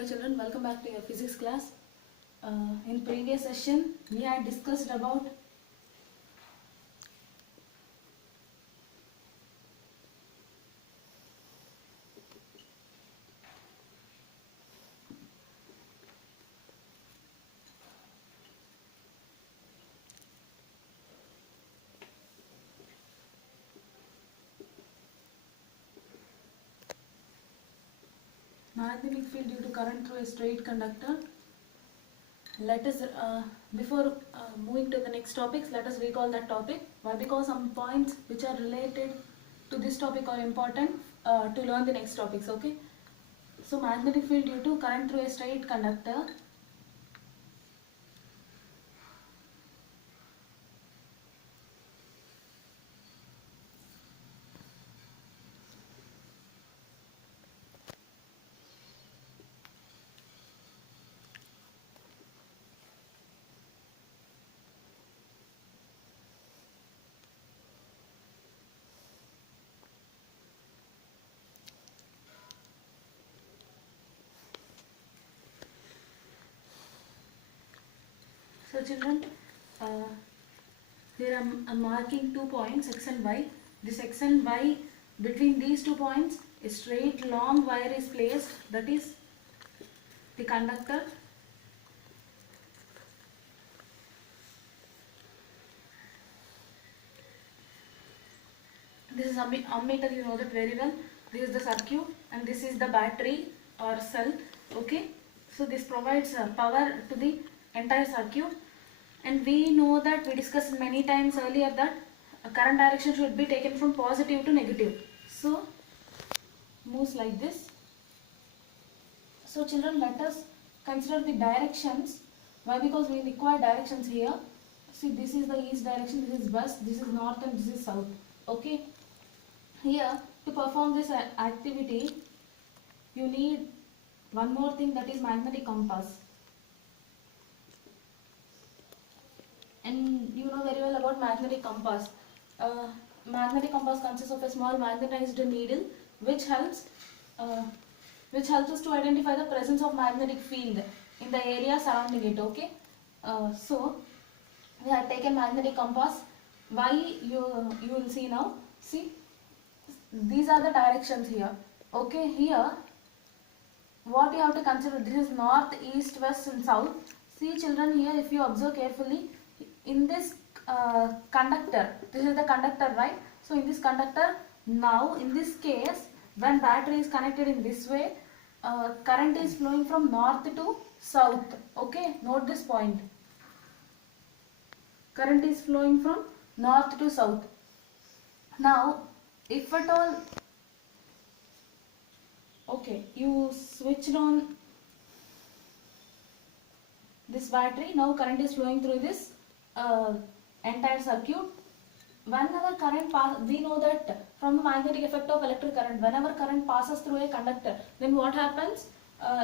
Hello children, welcome back to your physics class. In previous session we had discussed about magnetic field due to current through a straight conductor. Let us before moving to the next topics, let us recall that topic. Why? Because some points which are related to this topic are important to learn the next topics. Okay, so magnetic field due to current through a straight conductor. So children, here I'm marking 2 points x and y. This x and y, between these 2 points a straight long wire is placed, that is the conductor. This is ammeter, you know that very well. This is the circuit and this is the battery or cell. Okay, so this provides power to the entire circuit, and we know that we discussed many times earlier that current direction should be taken from positive to negative. So moves like this. So children, let us consider the directions. Why? Because we require directions here. See, this is the east direction, this is west, this is north and this is south. Okay, here to perform this activity you need one more thing, that is magnetic compass. And you know very well about magnetic compass. Magnetic compass consists of a small magnetized needle which helps us to identify the presence of magnetic field in the area surrounding it. Okay, so we have taken magnetic compass. Why? You will see now. See, these are the directions here. Okay, here what you have to consider, this is north, east, west and south. See children, here if you observe carefully, in this conductor, this is the conductor, right? So in this conductor, now in this case, when battery is connected in this way, current is flowing from north to south. Okay, note this point. Current is flowing from north to south. Now if at all, okay, you switched on this battery, now current is flowing through this entire circuit. Whenever current we know that from the magnetic effect of electric current, whenever current passes through a conductor, then what happens?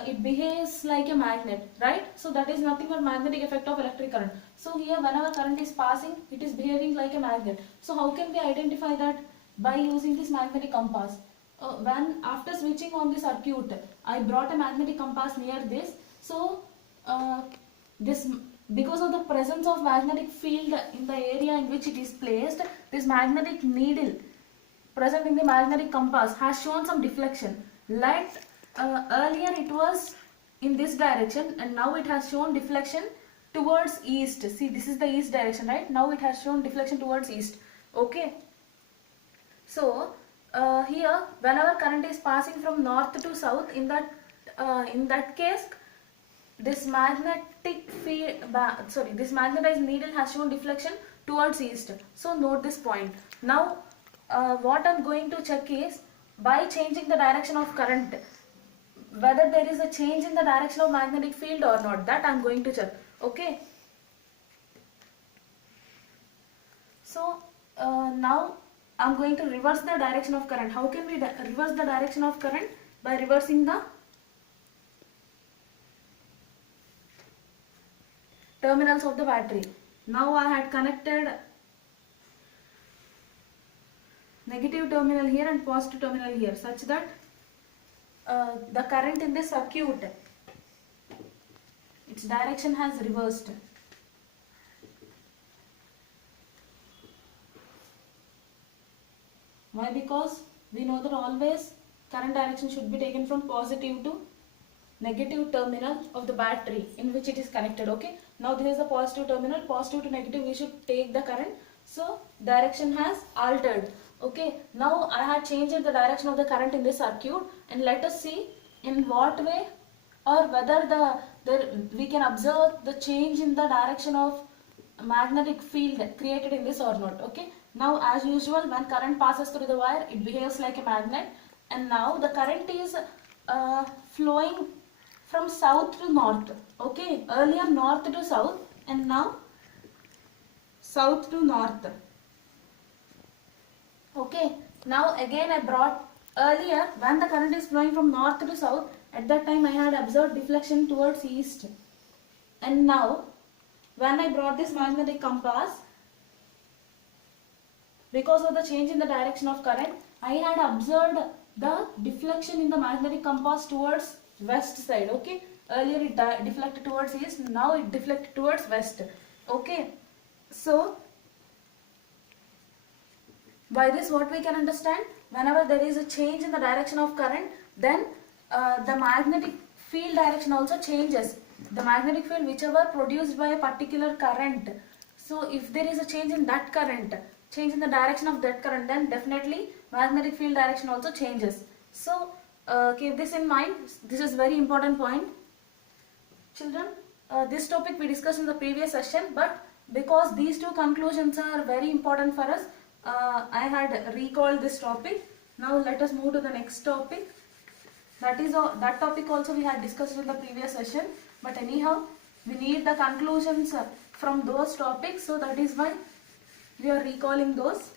It behaves like a magnet, right? So that is nothing but magnetic effect of electric current. So here whenever current is passing, it is behaving like a magnet. So how can we identify that? By using this magnetic compass. When after switching on the circuit, I brought a magnetic compass near this. So this, because of the presence of magnetic field in the area in which it is placed, this magnetic needle present in the magnetic compass has shown some deflection. Like earlier it was in this direction and now it has shown deflection towards east. See, this is the east direction, right? Now it has shown deflection towards east. Okay, so here whenever current is passing from north to south, in that case this magnetic field, this magnetized needle has shown deflection towards east. So note this point. Now what I am going to check is, by changing the direction of current, whether there is a change in the direction of magnetic field or not, that I am going to check. Okay, so now I am going to reverse the direction of current. How can we reverse the direction of current? By reversing the terminals of the battery. Now I had connected negative terminal here and positive terminal here, such that the current in this circuit its direction has reversed. Why? Because we know that always current direction should be taken from positive to negative terminal of the battery in which it is connected. Okay, now this is the positive terminal, positive to negative we should take the current, so direction has altered. Okay, now I had changed the direction of the current in this circuit, and let us see in what way or whether we can observe the change in the direction of magnetic field created in this or not. Okay, now as usual, when current passes through the wire, it behaves like a magnet, and now the current is flowing from south to north. Okay, earlier north to south, and now south to north. Okay, now again I brought earlier when the current is flowing from north to south, at that time I had observed deflection towards east, and now when I brought this magnetic compass, because of the change in the direction of current, I had observed the deflection in the magnetic compass towards west side. Okay, earlier it deflected towards east, now it deflected towards west. Okay, so by this what we can understand, whenever there is a change in the direction of current, then the magnetic field direction also changes. The magnetic field whichever produced by a particular current, so if there is a change in that current, change in the direction of that current, then definitely magnetic field direction also changes. So keep this in mind, this is very important point. Children, this topic we discussed in the previous session, but because these two conclusions are very important for us, I had recalled this topic. Now let us move to the next topic. That topic also we had discussed in the previous session, but anyhow we need the conclusions from those topics, so that is why we are recalling those.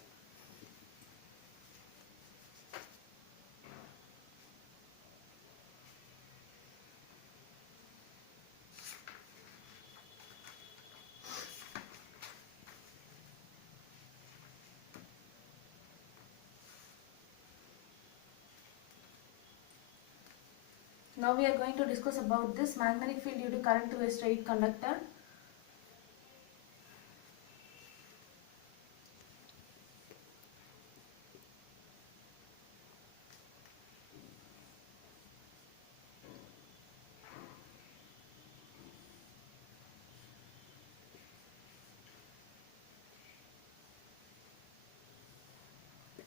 Now we are going to discuss about this magnetic field due to current to a straight conductor.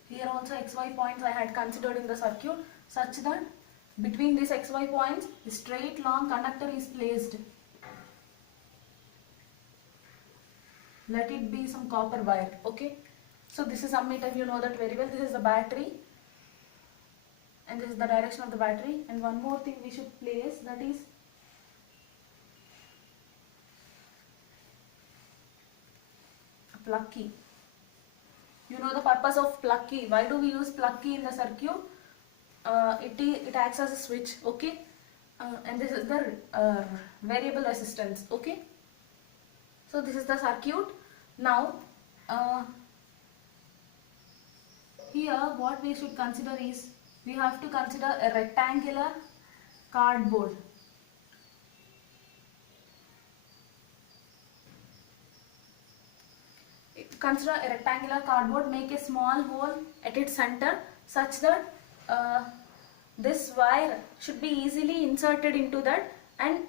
Here also XY points I had considered in the circuit, such that between these XY points, a straight long conductor is placed. Let it be some copper wire. Okay, so this is ammeter, you know that very well. This is the battery, and this is the direction of the battery. And one more thing we should place, that is a plug key. You know the purpose of plug key. Why do we use plug key in the circuit? It acts as a switch. Okay, and this is the variable resistance. Okay, so this is the circuit. Now here what we should consider is, we have to consider a rectangular cardboard. Consider a rectangular cardboard, make a small hole at its center such that this wire should be easily inserted into that, and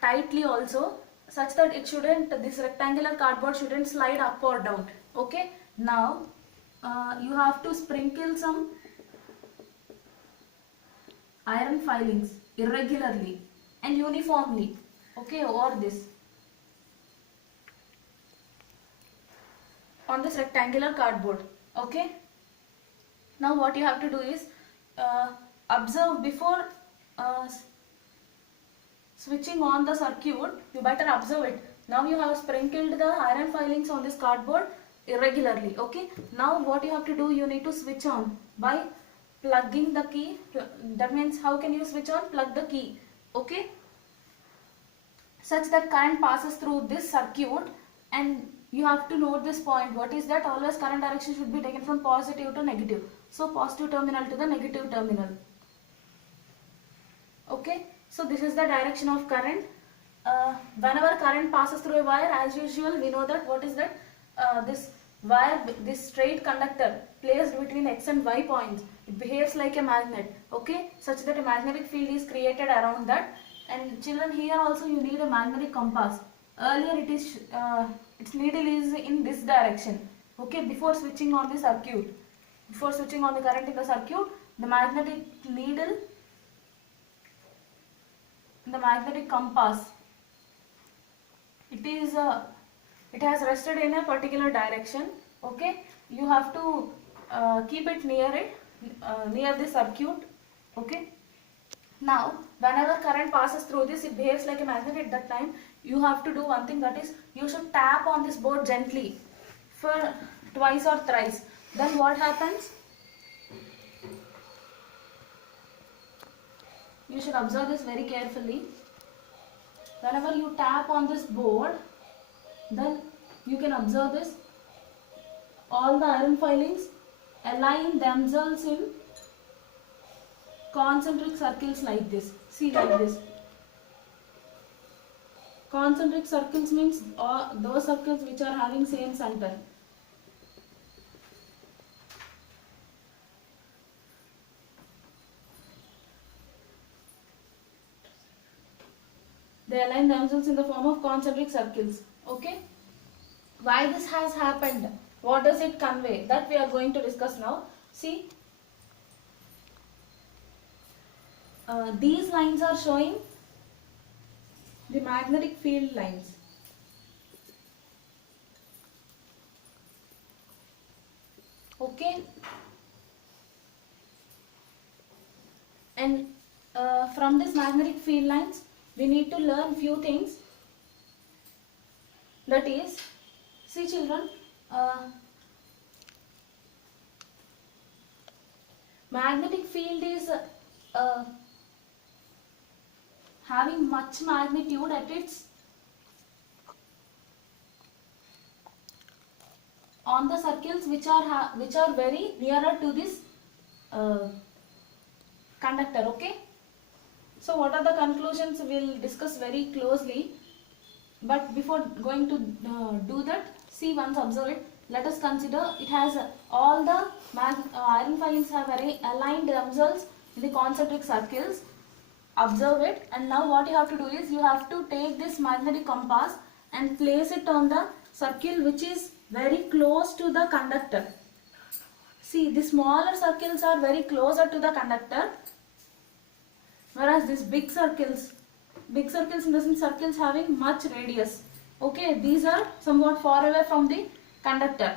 tightly also, such that it shouldn't, this rectangular cardboard shouldn't slide up or down. Okay, now you have to sprinkle some iron filings irregularly and uniformly, okay, over this, on this rectangular cardboard. Okay, now what you have to do is observe before switching on the circuit. You better observe it. Now you have sprinkled the iron filings on this cardboard irregularly. Okay, now what you have to do, you need to switch on by plugging the key. That means, how can you switch on? Plug the key. Okay, such that current passes through this circuit, and you have to note this point. What is that? Always current direction should be taken from positive to negative. So positive terminal to the negative terminal. Okay, so this is the direction of current. whenever current passes through a wire, as usual, we know that what is that this wire, this straight conductor placed between x and y points, it behaves like a magnet, okay, such that a magnetic field is created around that. And children, here also you need a magnetic compass. Earlier it is its needle is in this direction, okay, before switching on the circuit, before switching on the current in the circuit, the magnetic needle, the magnetic compass, it has rested in a particular direction, okay. You have to keep it near the circuit, okay. Now whenever current passes through this, it behaves like a magnet. At that time you have to do one thing, that is you should tap on this board gently for twice or thrice. Then what happens, you should observe this very carefully. Whenever you tap on this board, then you can observe this, all the iron filings align themselves in concentric circles like this. See, like this. Concentric circles means those circles which are having same center. They align themselves in the form of concentric circles, okay. Why this has happened, what does it convey, that we are going to discuss now. See, these lines are showing the magnetic field lines, okay. And from this magnetic field lines we need to learn few things. That is, see children, magnetic field is having much magnitude at its on the circles which are very nearer to this conductor, okay. So what are the conclusions, we'll discuss very closely, but before going to do that, see, once observe it, let us consider it has all the iron filings have aligned themselves in the concentric circles. Observe it, and now what you have to do is you have to take this magnetic compass and place it on the circle which is very close to the conductor. See, the smaller circles are very closer to the conductor, whereas these big circles in the sense circles having much radius, okay, these are somewhat far away from the conductor.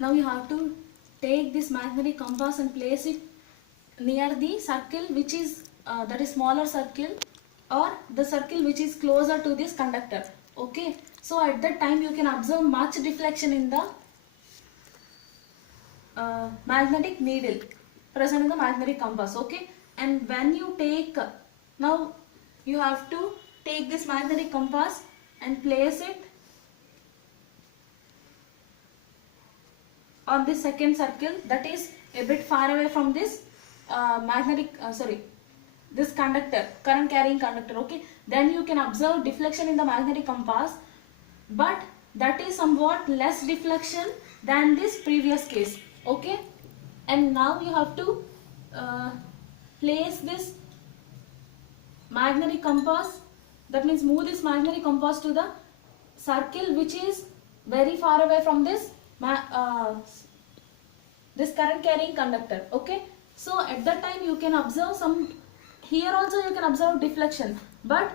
Now you have to take this magnetic compass and place it near the circle which is that is smaller circle, or the circle which is closer to this conductor, okay. So at that time you can observe much deflection in the magnetic needle present in the magnetic compass, okay. And when you take, now you have to take this magnetic compass and place it on this second circle that is a bit far away from this this conductor, current carrying conductor, okay. Then you can observe deflection in the magnetic compass, but that is somewhat less deflection than this previous case, okay. And now you have to place this magnetic compass, that means move this magnetic compass to the circle which is very far away from this this current carrying conductor, okay. So at that time you can observe some, here also you can observe deflection, but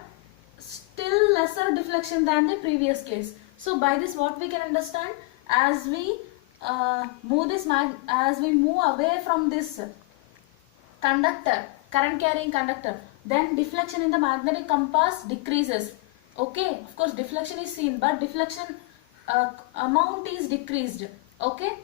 still lesser deflection than the previous case. So by this what we can understand, as we move away from this conductor, current carrying conductor, then deflection in the magnetic compass decreases, okay. Of course deflection is seen, but deflection amount is decreased, okay.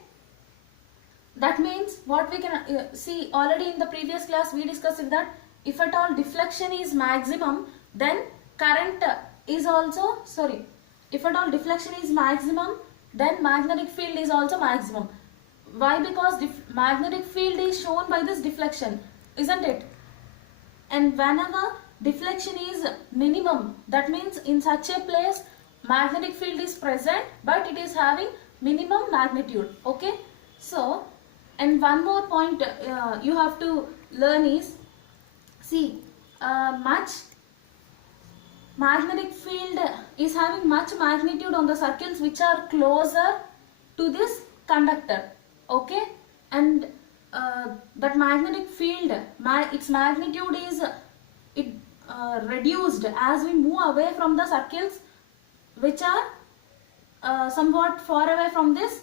That means what we can see, already in the previous class we discussed that if at all deflection is maximum, then current is also, if at all deflection is maximum, then magnetic field is also maximum. Why? Because magnetic field is shown by this deflection, isn't it? and whenever deflection is minimum, that means in such a place magnetic field is present but it is having minimum magnitude. Okay, so and one more point you have to learn is, see, much magnetic field is having much magnitude on the circles which are closer to this conductor. Okay, and that magnetic field, its magnitude is reduced as we move away from the circles which are somewhat far away from this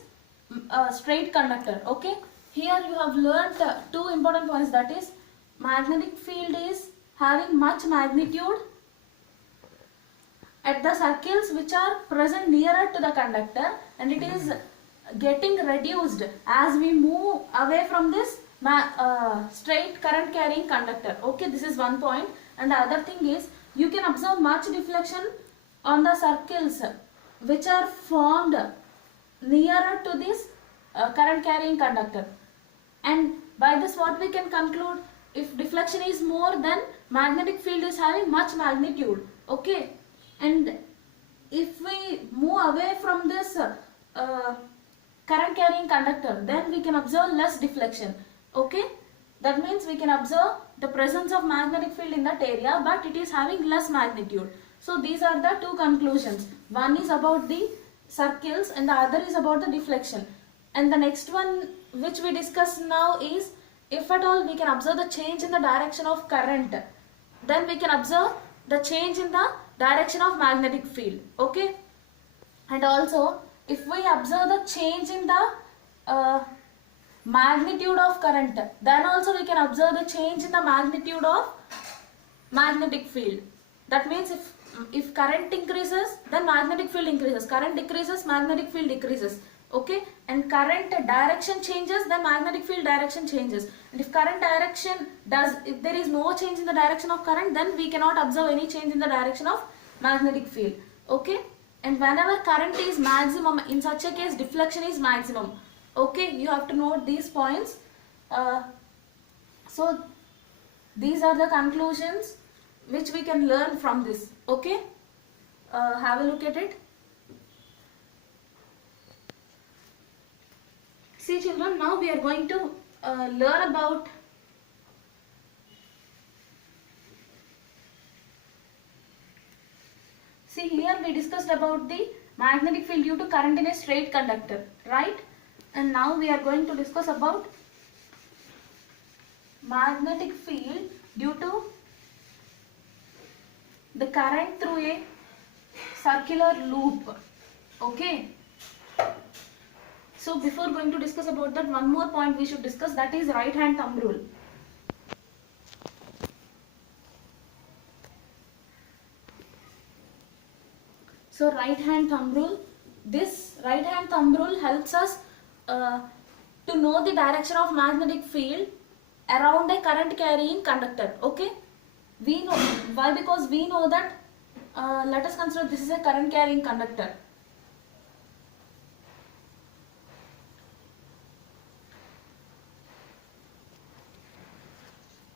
straight conductor. Okay, here you have learnt two important points, that is magnetic field is having much magnitude at the circles which are present nearer to the conductor, and it is getting reduced as we move away from this straight current carrying conductor. Okay, this is one point. And the other thing is, you can observe much deflection on the circles which are formed nearer to this current carrying conductor, and by this what we can conclude, if deflection is more, then magnetic field is having much magnitude. Okay, and if we move away from this current carrying conductor, then we can observe less deflection. Okay, that means we can observe the presence of magnetic field in that area, but it is having less magnitude. So these are the two conclusions. One is about the circles and the other is about the deflection. And the next one which we discuss now is, if at all we can observe the change in the direction of current, then we can observe the change in the direction of magnetic field. Okay, and also if we observe the change in the magnitude of current, then also we can observe the change in the magnitude of magnetic field. That means if current increases, then magnetic field increases, current decreases, magnetic field decreases. Okay, and current direction changes, then magnetic field direction changes. And if current direction if there is no change in the direction of current, then we cannot observe any change in the direction of magnetic field. Okay, and whenever current is maximum, in such a case deflection is maximum. Okay, you have to note these points. So these are the conclusions which we can learn from this. Okay, have a look at it. See children, now we are going to learn about here we discussed about the magnetic field due to current in a straight conductor, right? And now we are going to discuss about magnetic field due to the current through a circular loop. Okay, so before going to discuss about that, one more point we should discuss, that is right hand thumb rule. So right hand thumb rule, this right hand thumb rule helps us to know the direction of magnetic field around a current carrying conductor. Okay, we know why, because we know that let us consider this is a current carrying conductor.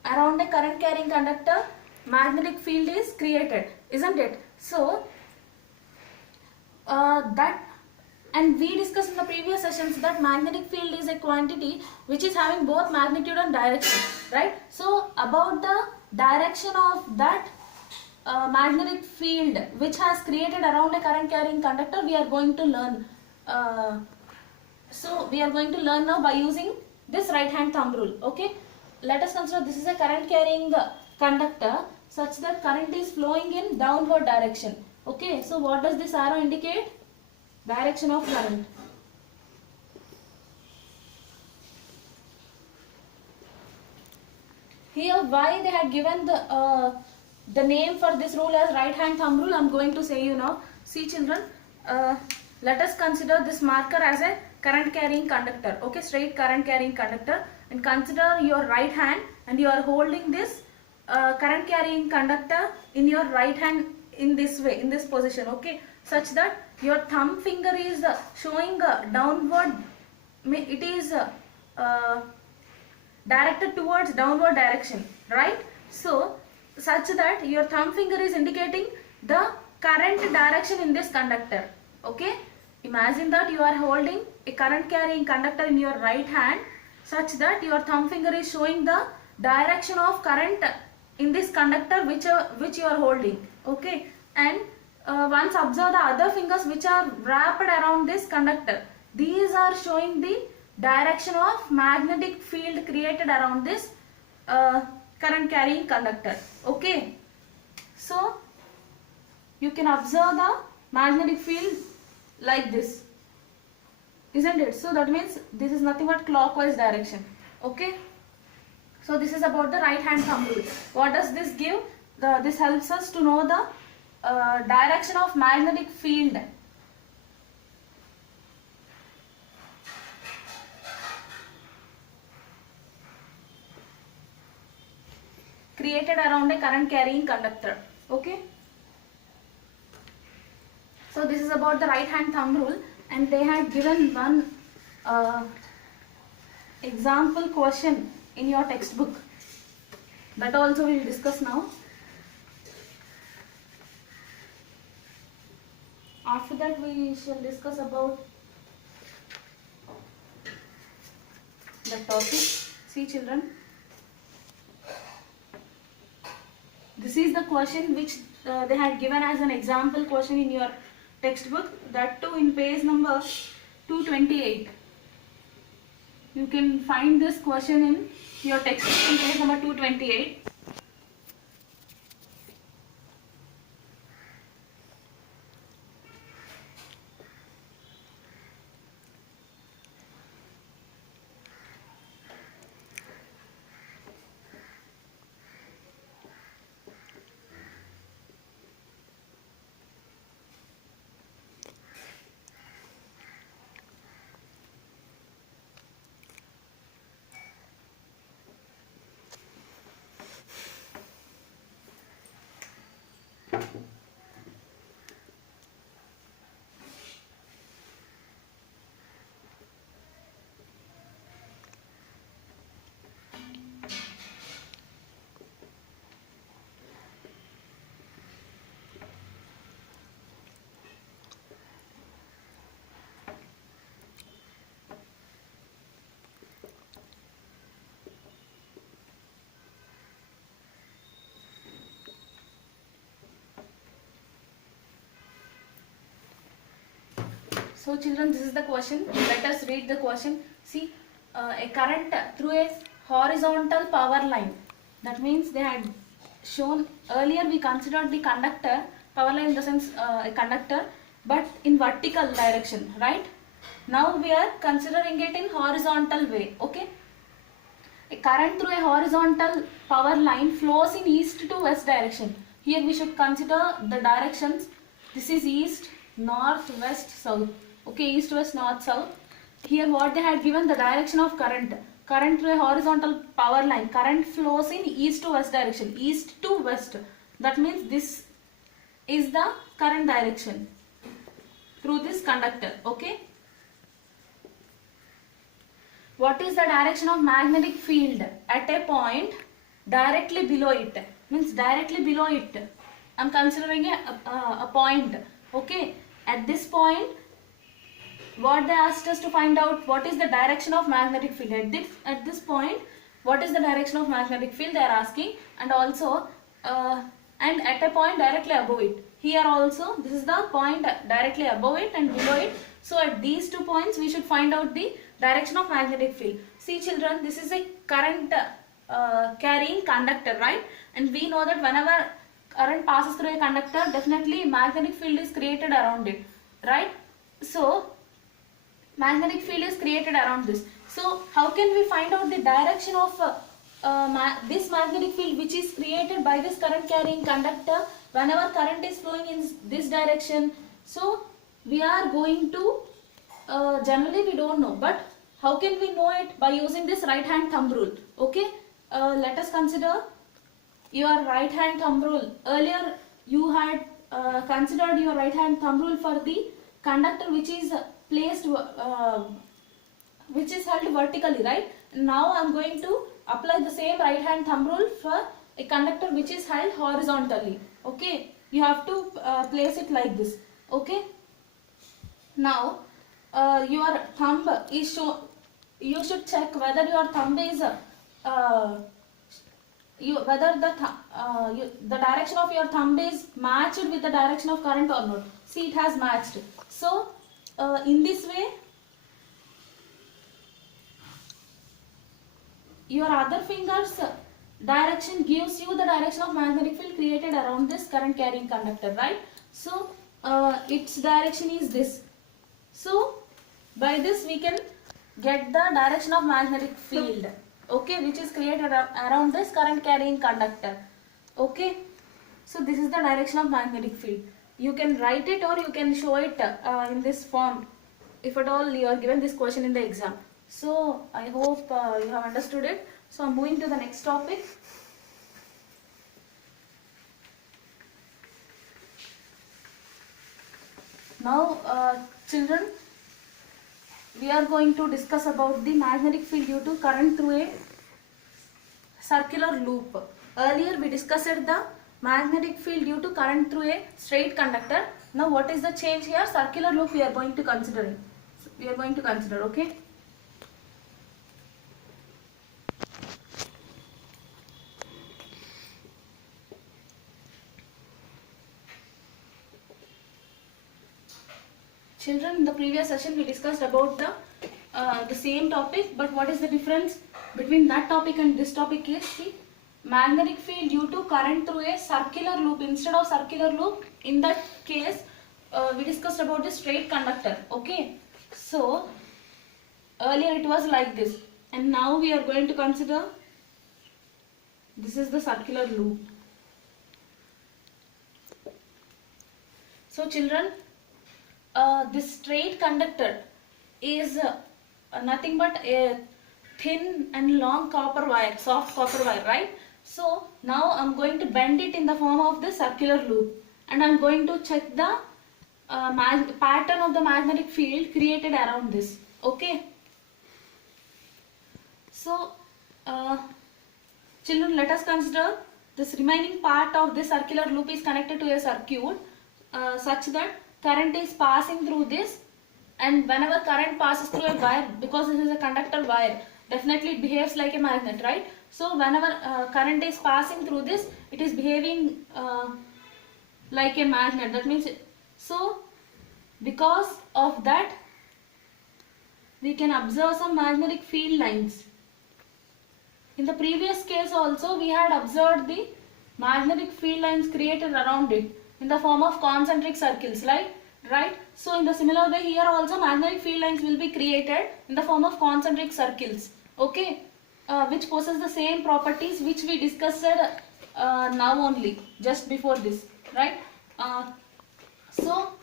Around a current carrying conductor, magnetic field is created, isn't it? So and we discussed in the previous sessions that magnetic field is a quantity which is having both magnitude and direction, right? So about the direction of that magnetic field which has created around a current carrying conductor, we are going to learn. So we are going to learn now by using this right hand thumb rule. Okay, let us consider this is a current carrying conductor such that current is flowing in downward direction. Okay, so what does this arrow indicate? Direction of current. Here why they had given the name for this rule as right hand thumb rule, I am going to say you now. See children, let us consider this marker as a current carrying conductor. Okay, straight current carrying conductor, and consider your right hand and you are holding this current carrying conductor in your right hand in this way, in this position. Okay, such that your thumb finger is showing downward, it is directed towards downward direction, right? So such that your thumb finger is indicating the current direction in this conductor. Okay, imagine that you are holding a current carrying conductor in your right hand such that your thumb finger is showing the direction of current in this conductor which you are holding. Okay, and once observe the other fingers which are wrapped around this conductor. These are showing the direction of magnetic field created around this current carrying conductor. Okay, so you can observe the magnetic field like this, isn't it? So that means this is nothing but clockwise direction. Okay, so this is about the right hand thumb rule. What does this give? This helps us to know the direction of magnetic field. Created around a current carrying conductor. Okay, so this is about the right hand thumb rule, and they had given one example question in your textbook. That also we will discuss now. After that we shall discuss about the topic. See children, this is the question which they had given as an example question in your textbook, that too in page number 228. You can find this question in your textbook in page number 228. So children, this is the question. Let us read the question. See, a current through a horizontal power line. That means they had shown earlier, we considered the conductor, power line in the sense a conductor, but in vertical direction, right? Now we are considering it in horizontal way. Okay, a current through a horizontal power line flows in east to west direction. Here we should consider the directions. This is east, north, west, south. Okay, east, west, north, south. Here what they had given, the direction of current. Current through a horizontal power line. Current flows in east to west direction. East to west. That means this is the current direction through this conductor. Okay. What is the direction of magnetic field at a point directly below it? Means directly below it. I am considering a point. Okay. At this point, what they asked us to find out, what is the direction of magnetic field. At this point, what is the direction of magnetic field they are asking, and also and at a point directly above it. Here also, this is the point directly above it and below it. So at these 2 points we should find out the direction of magnetic field. See children, this is a current carrying conductor, right? And we know that whenever current passes through a conductor, definitely magnetic field is created around it, right? So magnetic field is created around this. So how can we find out the direction of this magnetic field which is created by this current carrying conductor whenever current is flowing in this direction? So we are going to generally we don't know, but how can we know it? By using this right hand thumb rule. Okay, let us consider your right hand thumb rule. Earlier you had considered your right hand thumb rule for the conductor which is placed which is held vertically, right? Now I am going to apply the same right hand thumb rule for a conductor which is held horizontally. Okay, you have to place it like this. Okay, now your thumb is you should check whether your thumb is whether the direction of your thumb is matched with the direction of current or not. See, it has matched. So in this way, your other fingers direction gives you the direction of magnetic field created around this current carrying conductor, right? So its direction is this. So by this we can get the direction of magnetic field, okay, which is created around this current carrying conductor. Okay, so this is the direction of magnetic field. You can write it or you can show it in this form if at all you are given this question in the exam. So I hope you have understood it. So I'm moving to the next topic. Now children, we are going to discuss about the magnetic field due to current through a circular loop. Earlier we discussed the magnetic field due to current through a straight conductor. Now what is the change here? Circular loop we are going to consider. Okay. Children, in the previous session we discussed about the same topic, but what is the difference between that topic and this topic is, see, magnetic field due to current through a circular loop instead of circular loop. In that case we discussed about the straight conductor. Okay, so earlier it was like this, and now we are going to consider this is the circular loop. So children, this straight conductor is nothing but a thin and long copper wire, soft copper wire, right? So now I'm going to bend it in the form of the circular loop, and I'm going to check the pattern of the magnetic field created around this. Okay, so children, let us consider this remaining part of this circular loop is connected to a circuit such that current is passing through this, and whenever current passes through a wire, because this is a conductor wire, definitely it behaves like a magnet, right? So whenever current is passing through this, it is behaving like a magnet. That means, so because of that we can observe some magnetic field lines. In the previous case also we had observed the magnetic field lines created around it in the form of concentric circles, right? So in the similar way here also magnetic field lines will be created in the form of concentric circles, okay, which possess the same properties which we discussed now only, just before this, right? So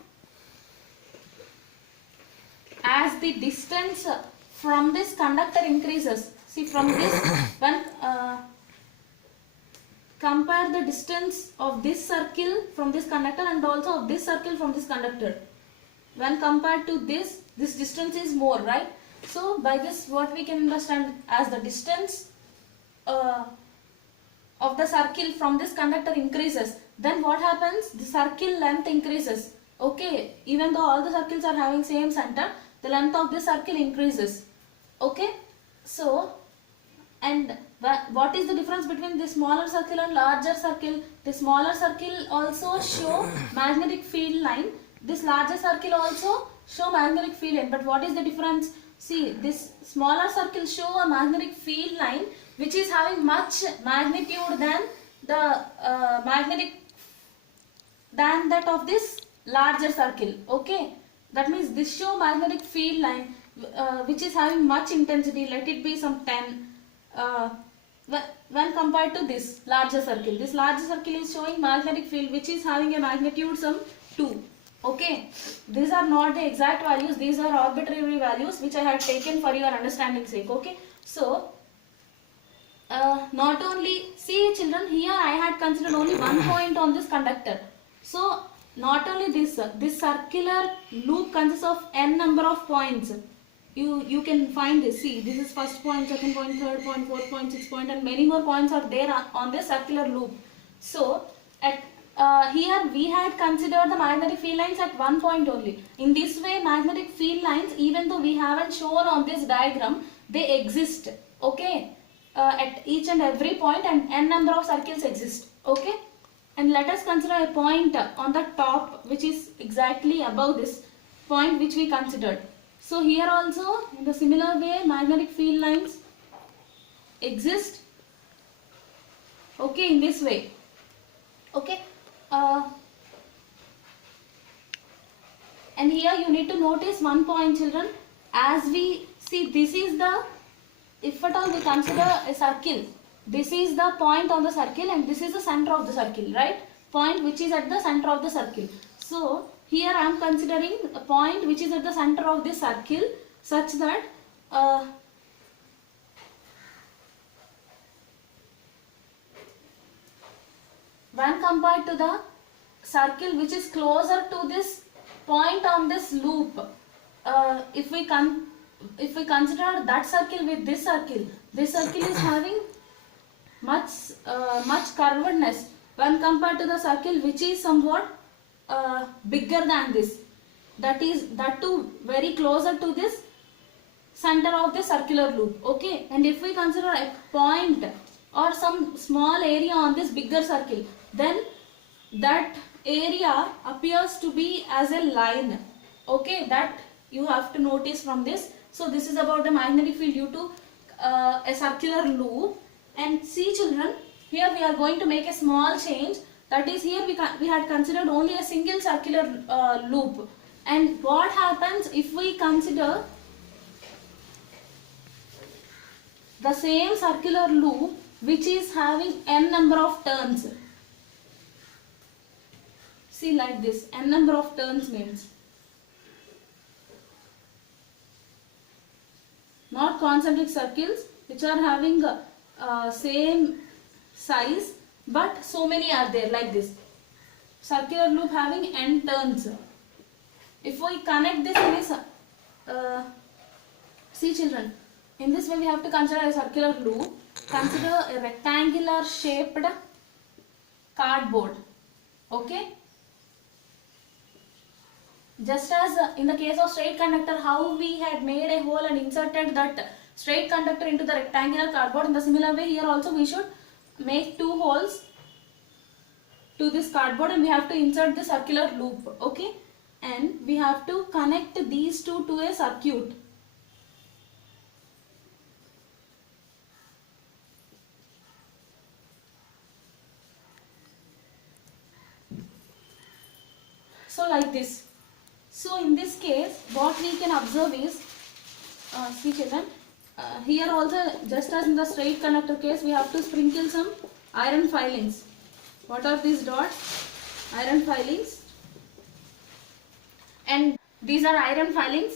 as the distance from this conductor increases, see, from this when compare the distance of this circle from this conductor and also of this circle from this conductor. When compared to this distance is more, right? So by this what we can understand as the distance of the circle from this conductor increases, then what happens? The circle length increases. Okay, even though all the circles are having same center, the length of this circle increases. Okay, so and what is the difference between this smaller circle and larger circle? The smaller circle also show magnetic field line. This larger circle also show magnetic field line. But what is the difference? See, this smaller circle show a magnetic field line which is having much magnitude than the that of this larger circle. Okay, that means this show magnetic field line which is having much intensity. Let it be some 10. When compared to this larger circle is showing magnetic field which is having a magnitude some 2. Okay, these are not the exact values, these are arbitrary values which I have taken for your understanding sake. Okay, so not only, see children, here I had considered only one point on this conductor. So not only this circular loop consists of n number of points. you can find this. See, this is first point, second point, third point, fourth point, sixth point, and many more points are there on this circular loop. So at here we had considered the magnetic field lines at one point only. In this way, magnetic field lines, even though we haven't shown on this diagram, they exist. Okay, at each and every point, and n number of circles exist. Okay, and let us consider a point on the top which is exactly above this point which we considered. So here also, in the similar way, magnetic field lines exist. Okay, in this way. Okay, and here you need to notice one point, children. As we see, this is the, if at all we consider a circle, this is the point on the circle and this is the center of the circle, right? Point which is at the center of the circle. So here I am considering a point which is at the center of this circle, such that when compared to the circle which is closer to this point on this loop, if we consider that circle with this circle is having much curvedness when compared to the circle which is somewhat bigger than this, that too very closer to this center of the circular loop. Okay, and if we consider a point or some small area on this bigger circle, then that area appears to be as a line. Okay, that you have to notice from this. So this is about the magnetic field due to a circular loop. And see, children, here we are going to make a small change. That is, here we had considered only a single circular loop. And what happens if we consider the same circular loop which is having n number of turns? See, like this, n number of turns means not concentric circles which are having same size, but so many are there, like this circular loop having n turns. If we connect this in this, see, children, in this way we have to consider a circular loop. Consider a rectangular shaped cardboard. Okay, just as in the case of straight conductor, how we had made a hole and inserted that straight conductor into the rectangular cardboard, in the similar way here also we should make two holes to this cardboard and we have to insert the circular loop. Okay, and we have to connect these two to a circuit. So like this. So in this case, what we can observe is, see, children, here also, just as in the straight conductor case, we have to sprinkle some iron filings. What are these dots? Iron filings. And these are iron filings.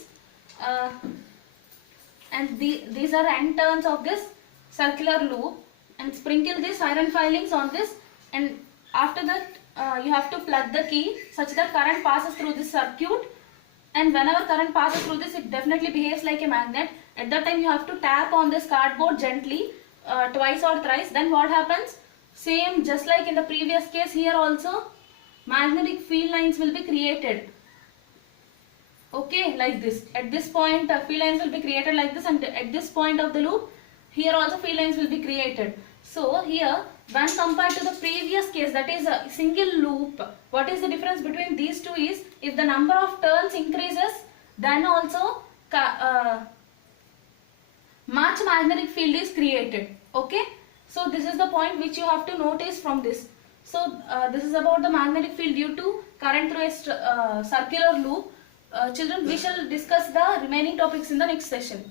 And these are end turns of this circular loop. And sprinkle these iron filings on this. And after that, you have to plug the key such that current passes through this circuit. And whenever current passes through this, it definitely behaves like a magnet. At that time, you have to tap on this cardboard gently, twice or thrice. Then what happens? Same, just like in the previous case, here also, magnetic field lines will be created. Okay, like this. At this point, field lines will be created like this, and at this point of the loop, here also field lines will be created. So here, when compared to the previous case, that is a single loop, what is the difference between these two is, if the number of turns increases, then also much magnetic field is created. Okay, so this is the point which you have to notice from this. So this is about the magnetic field due to current through a circular loop. Children, we shall discuss the remaining topics in the next session.